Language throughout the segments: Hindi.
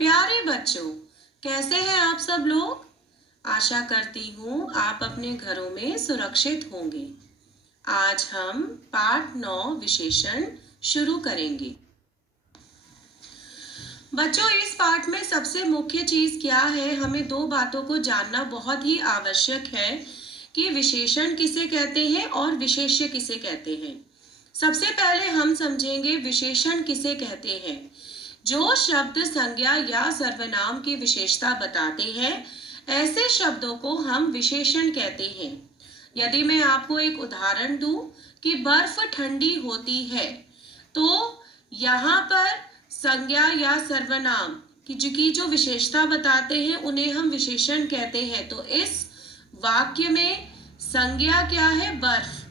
प्यारे बच्चों, कैसे हैं आप सब लोग। आशा करती हूँ आप अपने घरों में सुरक्षित होंगे। आज हम पाठ 9 विशेषण शुरू करेंगे। बच्चों, इस पाठ में सबसे मुख्य चीज क्या है, हमें दो बातों को जानना बहुत ही आवश्यक है कि विशेषण किसे कहते हैं और विशेष्य किसे कहते हैं। सबसे पहले हम समझेंगे विशेषण किसे कहते हैं। जो शब्द संज्ञा या सर्वनाम की विशेषता बताते हैं, ऐसे शब्दों को हम विशेषण कहते हैं। यदि मैं आपको एक उदाहरण दूं कि बर्फ ठंडी होती है, तो यहाँ पर संज्ञा या सर्वनाम की जो विशेषता बताते हैं उन्हें हम विशेषण कहते हैं। तो इस वाक्य में संज्ञा क्या है? बर्फ।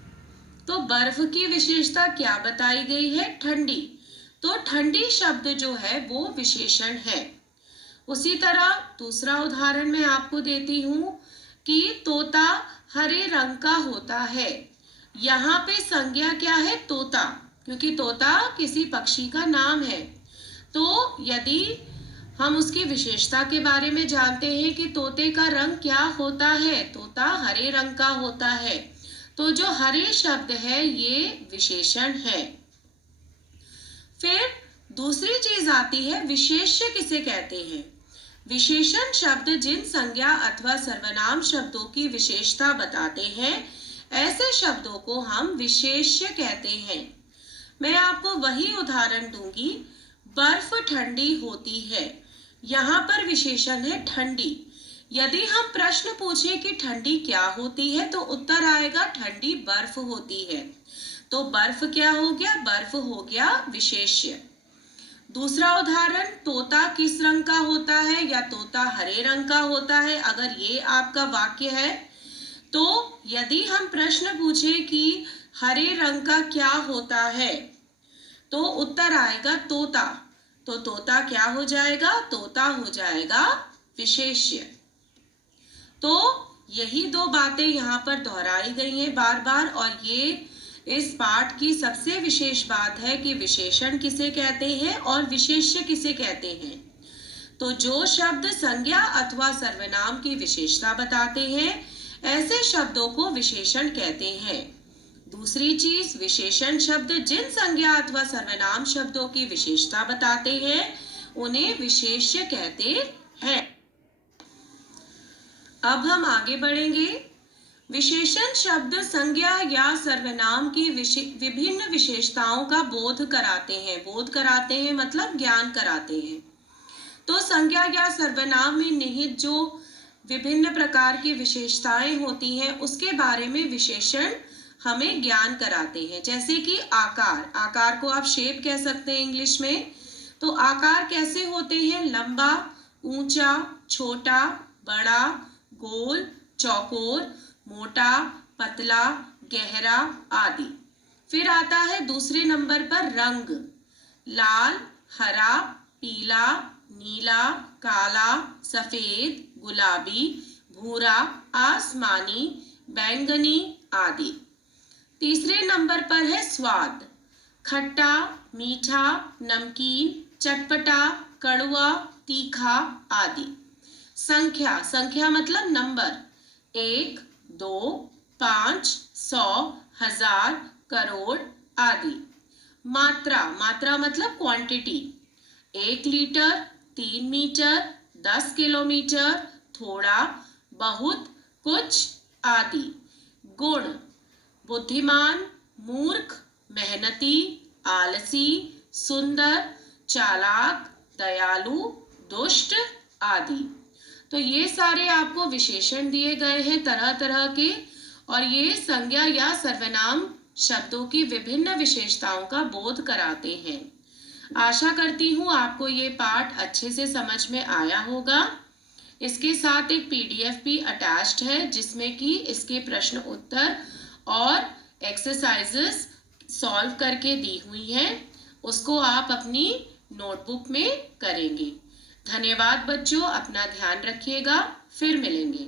तो बर्फ की विशेषता क्या बताई गई है? ठंडी। तो ठंडी शब्द जो है वो विशेषण है। उसी तरह दूसरा उदाहरण मैं आपको देती हूँ कि तोता हरे रंग का होता है। यहाँ पे संज्ञा क्या है? तोता, क्योंकि तोता किसी पक्षी का नाम है। तो यदि हम उसकी विशेषता के बारे में जानते हैं कि तोते का रंग क्या होता है, तोता हरे रंग का होता है, तो जो हरे शब्द है ये विशेषण है। फिर दूसरी चीज आती है विशेष्य किसे कहते हैं। विशेषण शब्द जिन संज्ञा अथवा सर्वनाम शब्दों की विशेषता बताते हैं, ऐसे शब्दों को हम विशेष्य कहते हैं। मैं आपको वही उदाहरण दूंगी, बर्फ ठंडी होती है। यहाँ पर विशेषण है ठंडी। यदि हम प्रश्न पूछें कि ठंडी क्या होती है, तो उत्तर आएगा ठंडी बर्फ होती है। तो बर्फ क्या हो गया? बर्फ हो गया विशेष्य। दूसरा उदाहरण, तोता किस रंग का होता है या तोता हरे रंग का होता है। अगर ये आपका वाक्य है, तो यदि हम प्रश्न पूछें कि हरे रंग का क्या होता है, तो उत्तर आएगा तोता। तो तोता क्या हो जाएगा? तोता हो जाएगा विशेष्य। तो यही दो बातें यहाँ पर दोहराई गई हैं बार बार, और ये इस पाठ की सबसे विशेष बात है कि विशेषण किसे कहते हैं और विशेष्य किसे कहते हैं। तो जो शब्द संज्ञा अथवा सर्वनाम की विशेषता बताते हैं, ऐसे शब्दों को विशेषण कहते हैं। दूसरी चीज, विशेषण शब्द जिन संज्ञा अथवा सर्वनाम शब्दों की विशेषता बताते हैं, उन्हें विशेष्य कहते हैं। अब हम आगे बढ़ेंगे। विशेषण शब्द संज्ञा या सर्वनाम की विभिन्न विशेषताओं का बोध कराते हैं। बोध कराते हैं मतलब ज्ञान कराते हैं। तो संज्ञा या सर्वनाम में निहित जो विभिन्न प्रकार की विशेषताएं होती हैं, उसके बारे में विशेषण हमें ज्ञान कराते हैं। जैसे कि आकार, आकार को आप शेप कह सकते हैं इंग्लिश में। तो आकार कैसे होते हैं? लंबा, ऊंचा, छोटा, बड़ा, गोल, चौकोर, मोटा, पतला, गहरा आदि। फिर आता है दूसरे नंबर पर रंग, लाल, हरा, पीला, नीला, काला, सफेद, गुलाबी, भूरा, आसमानी, बैंगनी आदि। तीसरे नंबर पर है स्वाद, खट्टा, मीठा, नमकीन, चटपटा, कड़वा, तीखा आदि। संख्या, संख्या मतलब नंबर, 1, 2, 5, 100, 1000, करोड़ आदि। मात्रा, मात्रा मतलब क्वांटिटी, 1 लीटर, 3 मीटर, 10 किलोमीटर, थोड़ा, बहुत, कुछ आदि। गुण, बुद्धिमान, मूर्ख, मेहनती, आलसी, सुंदर, चालाक, दयालु, दुष्ट आदि। तो ये सारे आपको विशेषण दिए गए हैं तरह तरह के, और ये संज्ञा या सर्वनाम शब्दों की विभिन्न विशेषताओं का बोध कराते हैं। आशा करती हूँ आपको ये पाठ अच्छे से समझ में आया होगा। इसके साथ एक पीडीएफ भी अटैच्ड है, जिसमें कि इसके प्रश्न उत्तर और एक्सरसाइजेस सॉल्व करके दी हुई हैं। उसको आप अपनी नोटबुक में करेंगे। धन्यवाद बच्चों, अपना ध्यान रखिएगा। फिर मिलेंगे।